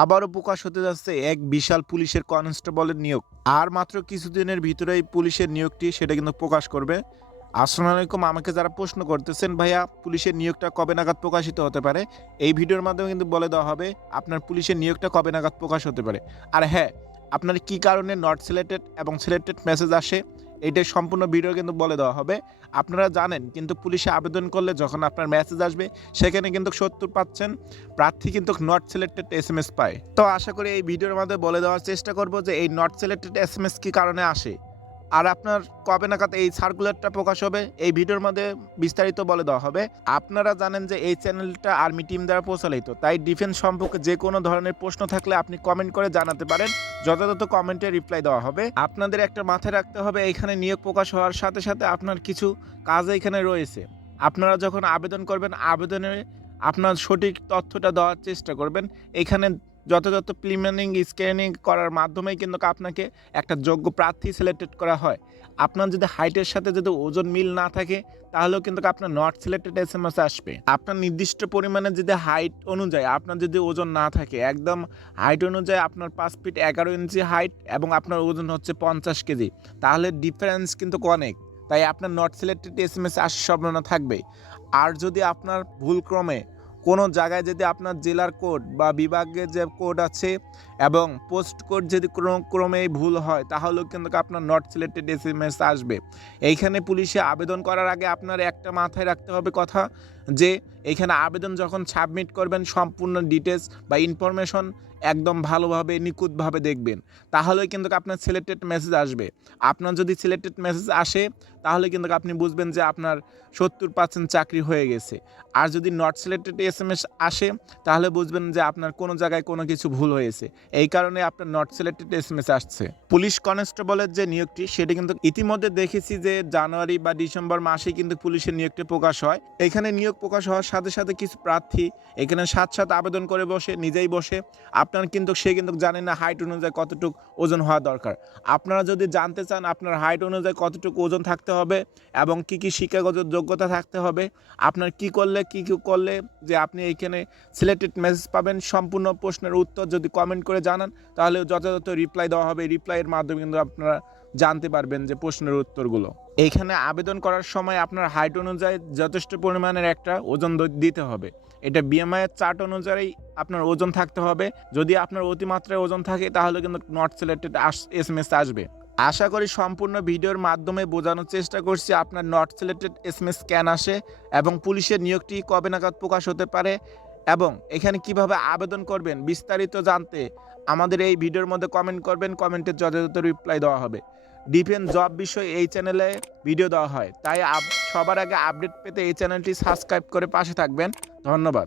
আবারও প্রকাশ হতে যাচ্ছে এক বিশাল পুলিশের কনস্টেবলের নিয়োগ। আর মাত্র কিছুদিনের ভিতরেই পুলিশের নিয়োগটি সেটা কিন্তু প্রকাশ করবে। আসসালামু আলাইকুম, আমাকে যারা প্রশ্ন করতেছেন, ভাইয়া, পুলিশের নিয়োগটা কবে নাগাদ প্রকাশিত হতে পারে? এই ভিডিওর মাধ্যমে কিন্তু বলে দেওয়া হবে আপনার পুলিশের নিয়োগটা কবে নাগাদ প্রকাশ হতে পারে। আর হ্যাঁ আপনার কি কারণে নট সিলেক্টেড এবং সিলেক্টেড মেসেজ আসে? এইটাই সম্পূর্ণ ভিডিও কিন্তু বলে দেওয়া হবে। আপনারা জানেন, কিন্তু পুলিশে আবেদন করলে যখন আপনার মেসেজ আসবে, সেখানে কিন্তু সত্তর পাচ্ছেন, প্রার্থী কিন্তু not selected S M S পায়। তো আশা করি এই ভিডিওর মাধ্যমে বলে দেওয়ার চেষ্টা করব যে এই not selected S M S কী কারণে আসে? আর আপনার কবে নাগাদ এই সার্কুলারটা প্রকাশ হবে, এই ভিডিওর মধ্যে বিস্তারিত বলে দেওয়া হবে। আপনারা জানেন যে এই চ্যানেলটা আর্মি টিম দ্বারা প্রচালিত তাই ডিফেন্স সম্পর্কে যে কোনো ধরনের প্রশ্ন থাকলে আপনি কমেন্ট করে জানাতে পারেন, যথাযথ কমেন্টে রিপ্লাই দেওয়া হবে। আপনাদের একটা মাথায় রাখতে হবে, এখানে নিয়োগ প্রকাশ হওয়ার সাথে সাথে আপনার কিছু কাজ এখানে রয়েছে। আপনারা যখন আবেদন করবেন, আবেদনে আপনার সঠিক তথ্যটা দেওয়ার চেষ্টা করবেন, এখানে যথাযথ প্রিমিয়ারিং স্ক্যানিং করার মাধ্যমেই কিন্তু আপনাকে একটা যোগ্য প্রার্থী সিলেক্টেড করা হয়। আপনার যদি হাইটের সাথে যদি ওজন মিল না থাকে, তাহলেও কিন্তু আপনার not selected S M S আসবে। আপনার নির্দিষ্ট পরিমাণে যদি হাইট অনুযায়ী আপনার যদি ওজন না থাকে, একদম হাইট অনুযায়ী আপনার পাঁচ ফিট এগারো ইঞ্চি হাইট এবং আপনার ওজন হচ্ছে পঞ্চাশ কেজি, তাহলে ডিফারেন্স কিন্তু অনেক। তাই আপনার not selected S M S আসার সম্ভাবনা থাকবে আর যদি আপনার ভুলক্রমে কোনো জায়গায় যদি আপনার জেলার কোড বা বিভাগের যে কোড আছে এবং পোস্ট কোড যদি কোনো ক্রমেই ভুল হয়, তাহলেও কিন্তু আপনার not selected S M S আসবে। এইখানে পুলিশে আবেদন করার আগে আপনার একটা মাথায় রাখতে হবে কথা। যে এখানে আবেদন যখন সাবমিট করবেন, সম্পূর্ণ ডিটেলস বা ইনফরমেশন একদম ভালোভাবে, নিখুঁতভাবে দেখবেন। তাহলেই কিন্তু আপনার সিলেক্টেড মেসেজ আসবে। আপনার যদি সিলেক্টেড মেসেজ আসে, তাহলে কিন্তু আপনি বুঝবেন যে আপনার সত্তর পার্সেন্ট চাকরি হয়ে গেছে। আর যদি not selected S M S আসে, তাহলে বুঝবেন যে আপনার কোনো জায়গায় কোনো কিছু ভুল হয়েছে। এই কারণে আপনার not selected S M S আসছে। পুলিশ কনস্টেবলের যে নিয়োগটি, সেটি কিন্তু ইতিমধ্যে দেখেছি যে জানুয়ারি বা ডিসেম্বর মাসে কিন্তু পুলিশের নিয়োগটি প্রকাশ হয়। এখানে নিয়োগ প্রকাশ হওয়ার সাথে সাথে কিছু প্রার্থী এখানে সাত সাত আবেদন করে বসে, নিজেই বসে। আপনার কিন্তু, সে কিন্তু জানে না হাইট অনুযায়ী কতটুকু ওজন হওয়া দরকার। আপনারা যদি জানতে চান আপনার হাইট অনুযায়ী কতটুকু ওজন থাকতে হবে এবং কি কি শিক্ষাগত যোগ্যতা থাকতে হবে, আপনার কি করলে, কি কি করলে যে আপনি এইখানে সিলেক্টেড মেসেজ পাবেন, সম্পূর্ণ প্রশ্নের উত্তর যদি কমেন্ট করে জানান, তাহলে যথাযথ রিপ্লাই দেওয়া হবে। রিপ্লাইয়ের মাধ্যমে কিন্তু আপনারা জানতে পারবেন যে প্রশ্নের উত্তরগুলো। এইখানে আবেদন করার সময় আপনার হাইট অনুযায়ী যথেষ্ট পরিমাণের একটা ওজন দিতে হবে। এটা বিএমআই চার্ট অনুযায়ী আপনার ওজন থাকতে হবে। যদি আপনার অতিমাত্রায় ওজন থাকে, তাহলে কিন্তু not selected S M S আসবে। আশা করি সম্পূর্ণ ভিডিওর মাধ্যমে বোঝানোর চেষ্টা করছি আপনার not selected S M S scan আসে এবং পুলিশের নিয়োগটি কবে নাগাদ প্রকাশ হতে পারে এবং এখানে কীভাবে আবেদন করবেন বিস্তারিত জানতে আমাদের এই ভিডিওর মধ্যে কমেন্ট করবেন কমেন্টের যথাযথ রিপ্লাই দেওয়া হবে। ডিফেন্স জব বিষয়ে এই চ্যানেলে ভিডিও দেওয়া হয়। তাই সবার আগে আপডেট পেতে এই চ্যানেলটি সাবস্ক্রাইব করে পাশে থাকবেন। ধন্যবাদ।